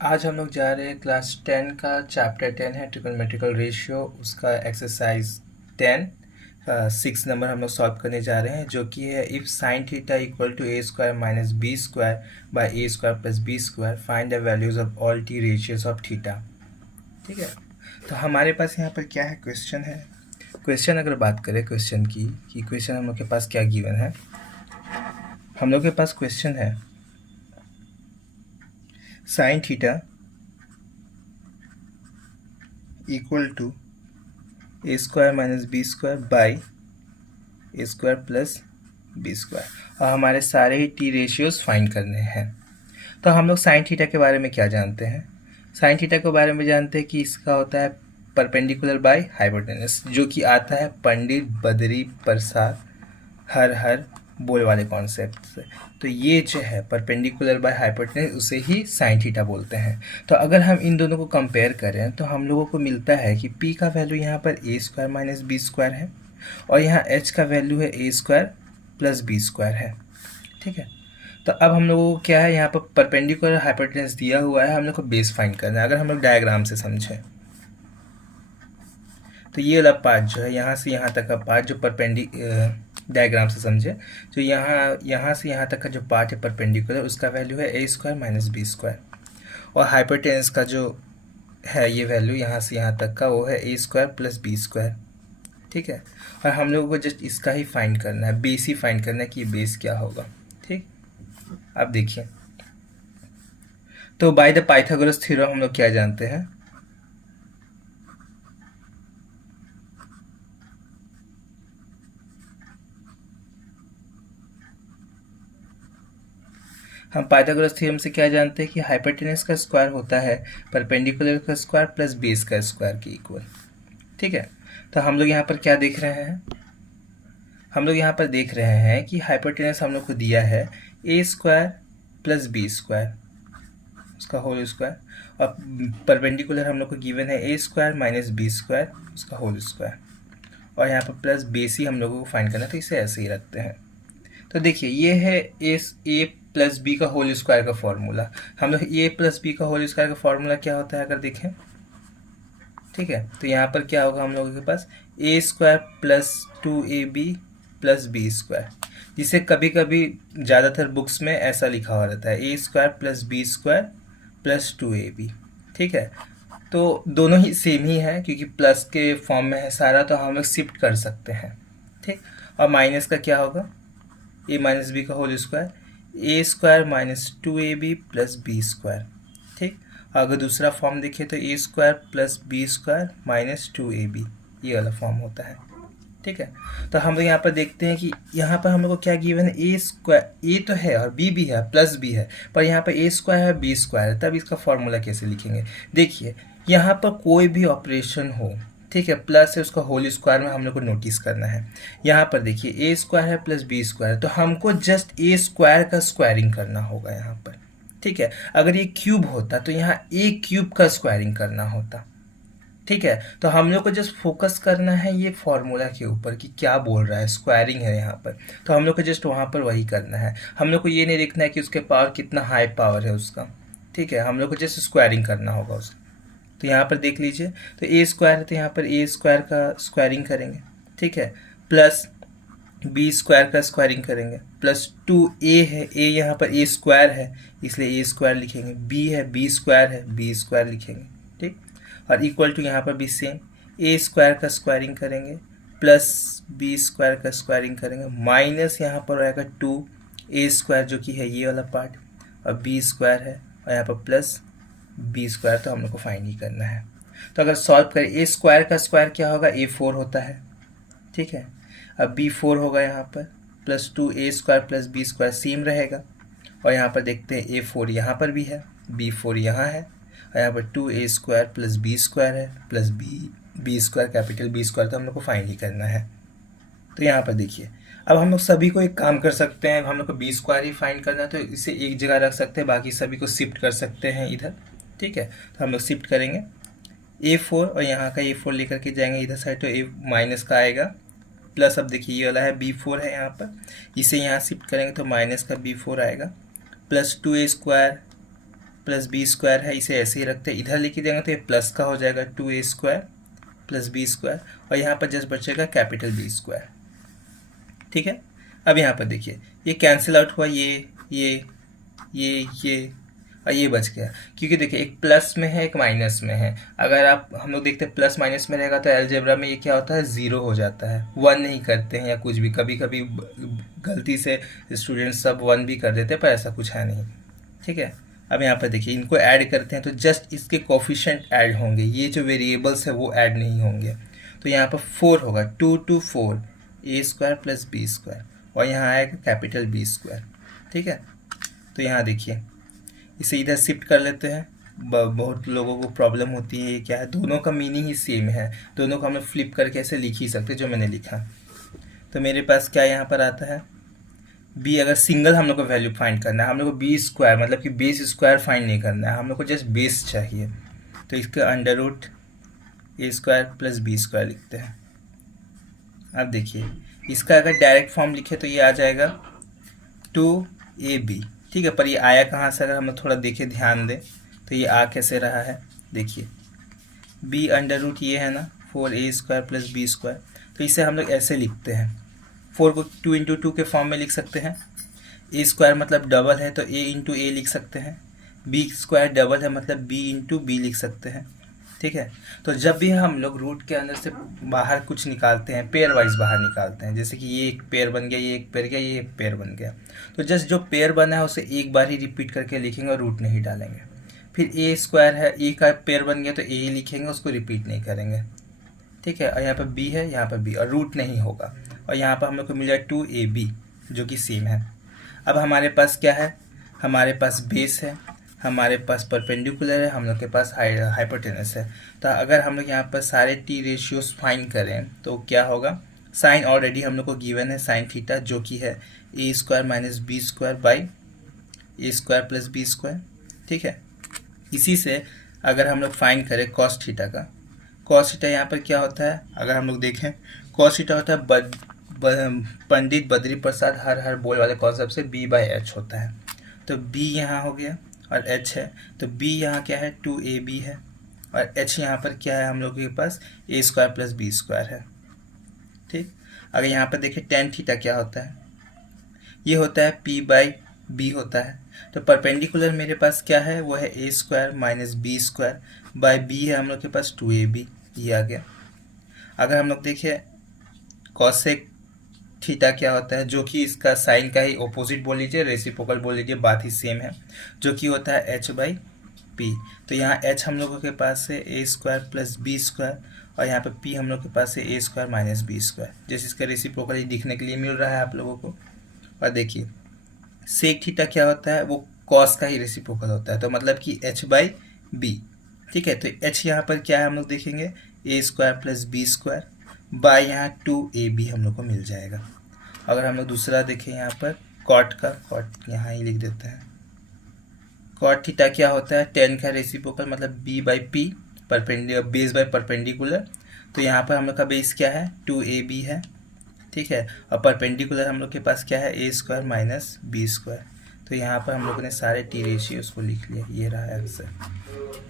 आज हम लोग जा रहे हैं क्लास 10 का चैप्टर 10 है ट्रिग्नोमेट्रिकल रेशियो, उसका एक्सरसाइज 10 6 नंबर हम लोग सॉल्व करने जा रहे हैं, जो कि है if sine theta equal to a square minus b square by a square plus b square find the values of all T ratios of theta. ठीक है, तो हमारे पास यहाँ पर क्या है, क्वेश्चन है। क्वेश्चन अगर बात करें क्वेश्चन की कि क्वेश्चन हम लोग के पास क्या गिवन है, हम लोग के पास क्वेश्चन है sine theta equal to a square minus b square by a square plus b square, और हमारे सारे ही टी रेशियोज फाइंड करने हैं। तो हम लोग साइन थीटा के बारे में क्या जानते हैं? साइन थीटा के बारे में जानते हैं कि इसका होता है परपेंडिकुलर बाय हाइपोटेनस, जो कि आता है पंडित बद्री प्रसाद हर हर बोल वाले कॉन्सेप्ट से। तो ये जो है परपेंडिकुलर बाय हाइपोटेनस, उसे ही साइन थीटा बोलते हैं। तो अगर हम इन दोनों को कंपेयर करें तो हम लोगों को मिलता है कि p का वैल्यू यहाँ पर ए स्क्वायर माइनस बी स्क्वायर है, और यहाँ h का वैल्यू है a square plus b square है। ठीक है, तो अब हम लोगों को क्या है, यहाँ पर परपेंडिकुलर हाइपोटेनस दिया हुआ है, हम लोग को बेस फाइंड करना है। अगर हम लोग डायग्राम से समझें तो ये वाला पार्ट जो है, यहाँ से यहाँ तक का पार्ट जो डायग्राम से समझे, जो यहाँ से यहाँ तक का जो पार्ट है परपेंडिकुलर, उसका वैल्यू है a square minus b square, और हाइपोटेनस का जो है ये वैल्यू यहाँ से यहाँ तक का, वो है a square plus b square. ठीक है, और हम लोगों को जस्ट इसका ही फाइंड करना है, बेस ही फाइंड करना है कि बेस क्या होगा। ठीक, अब देखिए, तो बाय द पाइथागोरस थ्योरम हम लोग क्या जानते हैं, हम पाइथागोरस थ्योरम से क्या जानते हैं कि हाइपोटेनस का स्क्वायर होता है परपेंडिकुलर का स्क्वायर प्लस बेस का स्क्वायर के इक्वल। ठीक है, तो हम लोग यहाँ पर क्या देख रहे हैं, हम लोग यहाँ पर देख रहे हैं कि हाइपोटेनस हम लोग को दिया है a square plus b square, उसका होल स्क्वायर, और परपेंडिकुलर हम लोग को गिवन है a square minus b square, उसका होल स्क्वायर, और यहाँ पर प्लस बेस ही हम लोगों को फाइंड करना है, तो इसे ऐसे ही रखते हैं। तो देखिए, ये है ए प्लस बी का होल स्क्वायर का फॉर्मूला। हम लोग ए प्लस बी का होल स्क्वायर का फॉर्मूला क्या होता है अगर देखें, ठीक है, तो यहाँ पर क्या होगा हम लोगों के पास a square plus 2ab plus b square, जिसे कभी कभी ज़्यादातर बुक्स में ऐसा लिखा हुआ रहता है a square plus b square plus 2ab। ठीक है, तो दोनों ही सेम ही है क्योंकि प्लस के फॉर्म में है सारा, तो हम लोग शिफ्ट कर सकते हैं। ठीक, और माइनस का क्या होगा, ए माइनस बी का whole square a square minus 2ab plus b square. ठीक, अगर दूसरा फॉर्म देखें तो a square plus b square minus 2ab, ये वाला फॉर्म होता है। ठीक है, तो हम लोग यहाँ पर देखते हैं कि यहाँ पर हम लोग को क्या गिवन है, ए स्क्वायर, ए तो है और बी भी है प्लस बी है, पर यहाँ पर ए स्क्वायर है बी स्क्वायर है, तब इसका फॉर्मूला कैसे लिखेंगे। देखिए, यहाँ पर कोई भी ऑपरेशन हो, ठीक है, प्लस है उसका होल स्क्वायर में हम लोग को नोटिस करना है। यहाँ पर देखिए ए स्क्वायर है प्लस बी स्क्वायर, तो हमको जस्ट ए स्क्वायर का स्क्वायरिंग करना होगा यहाँ पर। ठीक है, अगर ये क्यूब होता तो यहाँ ए क्यूब का स्क्वायरिंग करना होता। ठीक है, तो हम लोग को जस्ट फोकस करना है ये फॉर्मूला के ऊपर कि क्या बोल रहा है, स्क्वायरिंग है यहाँ पर, तो हम लोग को जस्ट वहाँ पर वही करना है। हम लोग को ये नहीं देखना है कि उसके पावर कितना हाई पावर है उसका। ठीक है, हम लोग को जस्ट स्क्वायरिंग करना होगा उसका। तो यहाँ पर देख लीजिए, तो ए स्क्वायर है तो यहाँ पर ए स्क्वायर का स्क्वायरिंग करेंगे। ठीक है, प्लस बी स्क्वायर का स्क्वायरिंग करेंगे, प्लस 2a है, a यहाँ पर a स्क्वायर है इसलिए a स्क्वायर लिखेंगे, b है b स्क्वायर है b स्क्वायर लिखेंगे। ठीक, और इक्वल टू यहाँ पर भी सेम a स्क्वायर का स्क्वायरिंग करेंगे प्लस b स्क्वायर का स्क्वायरिंग करेंगे, माइनस यहाँ पर आएगा 2a स्क्वायर जो कि है ये वाला पार्ट, और b स्क्वायर है, और यहाँ पर प्लस b स्क्वायर, तो हम लोग को फाइंड ही करना है। तो अगर सॉल्व करें, a स्क्वायर का स्क्वायर क्या होगा, a4 होता है। ठीक है, अब b4 होगा यहाँ पर, plus 2a square plus b square same रहेगा, और यहाँ पर देखते हैं a4 यहाँ पर भी है, b4 यहाँ है, और यहाँ पर 2a square plus b square है plus b square, capital B square, तो हम लोग को फाइंड ही करना है। तो यहाँ पर देखिए, अब हम लोग सभी को एक काम कर सकते हैं, हम लोग को b स्क्वायर ही फाइंड करना है, तो इसे एक जगह रख सकते हैं, बाकी सभी को शिफ्ट कर सकते हैं इधर। ठीक है, तो हम लोग शिफ्ट करेंगे a4, और यहाँ का a4 लेकर के जाएंगे इधर साइड, तो a माइनस का आएगा, प्लस अब देखिए ये वाला है b4 है यहाँ पर, इसे यहाँ शिफ्ट करेंगे तो माइनस का b4 आएगा, plus 2a square plus b square है, इसे ऐसे ही रखते हैं, इधर लेके जाएंगे तो ये प्लस का हो जाएगा 2a square plus b square, और यहाँ पर जस्ट बचेगा कैपिटल बी स्क्वायर। ठीक है, अब यहाँ पर देखिए ये कैंसिल आउट हुआ, ये और ये बच गया, क्योंकि देखिए एक प्लस में है एक माइनस में है। अगर आप हम लोग देखते हैं प्लस माइनस में रहेगा तो अलजेब्रा में ये क्या होता है, ज़ीरो हो जाता है, 1 नहीं करते हैं या कुछ भी, कभी कभी गलती से स्टूडेंट सब 1 भी कर देते हैं, पर ऐसा कुछ है नहीं। ठीक है, अब यहाँ पर देखिए इनको ऐड करते हैं तो जस्ट इसके कोफिशिएंट ऐड होंगे, ये जो वेरिएबल्स है वो ऐड नहीं होंगे। तो यहाँ पर 4 होगा, 2 to 4 a square plus b square, और यहाँ आएगा कैपिटल बी स्क्वायर। ठीक है, तो यहाँ देखिए इसे इधर शिफ्ट कर लेते हैं। बहुत लोगों को प्रॉब्लम होती है, ये क्या है, दोनों का मीनिंग ही सेम है, दोनों को हमें फ्लिप करके ऐसे लिख ही सकते जो मैंने लिखा। तो मेरे पास क्या यहाँ पर आता है, बी, अगर सिंगल हम लोग को वैल्यू फाइंड करना है, हम लोग को बी स्क्वायर मतलब कि बेस स्क्वायर फाइंड नहीं करना है, हम लोग को जस्ट बेस चाहिए। तो इसका अंडर रूट ए स्क्वायर प्लस बी स्क्वायर लिखते हैं। अब देखिए इसका अगर डायरेक्ट फॉर्म लिखे तो ये आ जाएगा 2ab। ठीक है, पर ये आया कहाँ से, अगर हम लोग थोड़ा देखें ध्यान दें तो ये आ कैसे रहा है, देखिए b अंडर रूट ये है ना 4a square plus b square, तो इसे हम लोग ऐसे लिखते हैं, 4 को 2 इंटू 2 के फॉर्म में लिख सकते हैं, a स्क्वायर मतलब डबल है तो a इंटू ए लिख सकते हैं, b स्क्वायर डबल है मतलब b इंटू बी लिख सकते हैं। ठीक है, तो जब भी हम लोग रूट के अंदर से बाहर कुछ निकालते हैं, पेयर वाइज बाहर निकालते हैं, जैसे कि ये एक पेयर बन गया, ये एक पेयर गया, ये एक पेयर बन गया, तो जस्ट जो पेयर बना है उसे एक बार ही रिपीट करके लिखेंगे और रूट नहीं डालेंगे। फिर ए स्क्वायर है, ए का पेयर बन गया तो ए ही लिखेंगे, उसको रिपीट नहीं करेंगे। ठीक है, और यहाँ पर बी है, यहाँ पर बी, और रूट नहीं होगा, और यहाँ पर हम लोग को मिल जाए 2ab जो कि सेम है। अब हमारे पास क्या है, हमारे पास बेस है, हमारे पास परपेंडिकुलर है, हम लोग के पास हाइपोटेनस है। तो अगर हम लोग यहाँ पर सारे टी रेशियोज फाइंड करें तो क्या होगा, साइन ऑलरेडी हम लोग को गिवन है साइन थीटा, जो कि है a square minus b square by a square plus b square. ठीक है, इसी से अगर हम लोग फाइंड करें कॉस थीटा का, कॉस थीटा यहाँ पर क्या होता है, अगर हम लोग देखें कॉस थीटा होता है पंडित बद्री प्रसाद हर बोल वाले कॉन्सेप्ट से b/h होता है। तो b यहाँ हो गया और h है, तो b यहाँ क्या है 2ab है, और h यहाँ पर क्या है हम लोग के पास a square plus b square है। ठीक, अगर यहाँ पर देखें टेन थीटा क्या होता है, ये होता है p/b होता है। तो परपेंडिकुलर मेरे पास क्या है, वो है a square minus b square by b है हम लोग के पास 2ab, ये आ गया। अगर हम लोग देखें कॉसेक थीटा क्या होता है, जो कि इसका साइन का ही ऑपोजिट बोल लीजिए, रेसिप्रोकल बोल लीजिए, बात ही सेम है, जो कि होता है h/p। तो यहाँ h हम लोगों के पास है a square plus b square, और यहाँ पे p हम लोग के पास है a square minus b square, जैसे इसका रेसिप्रोकल ही दिखने के लिए मिल रहा है आप लोगों को। और देखिए सेक थीटा क्या होता है, वो कॉस का ही रेसिप्रोकल होता है, तो मतलब कि h/b। ठीक है, तो h यहाँ पर क्या है हम लोग देखेंगे a square plus b square by यहाँ 2ab हम लोग को मिल जाएगा। अगर हम लोग दूसरा देखें यहाँ पर कॉट का, कॉट यहाँ ही लिख देते हैं, कॉट थीटा क्या होता है, टेन का रेसिप्रोकल मतलब b/p बेस बाय परपेंडिकुलर। तो यहाँ पर हम लोग का बेस क्या है 2ab है। ठीक है, और परपेंडिकुलर हम लोग के पास क्या है a square minus b square. तो यहाँ पर हम लोगों ने सारे टी रेशियोज को लिख लिया, ये रहा आंसर।